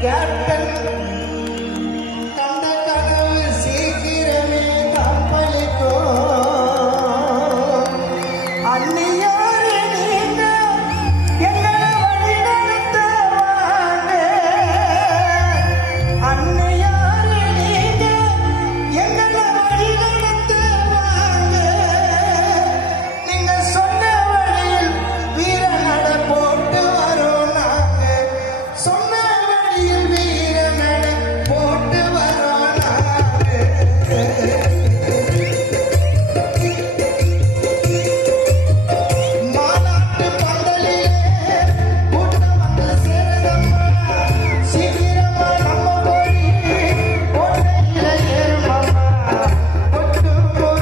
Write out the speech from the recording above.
God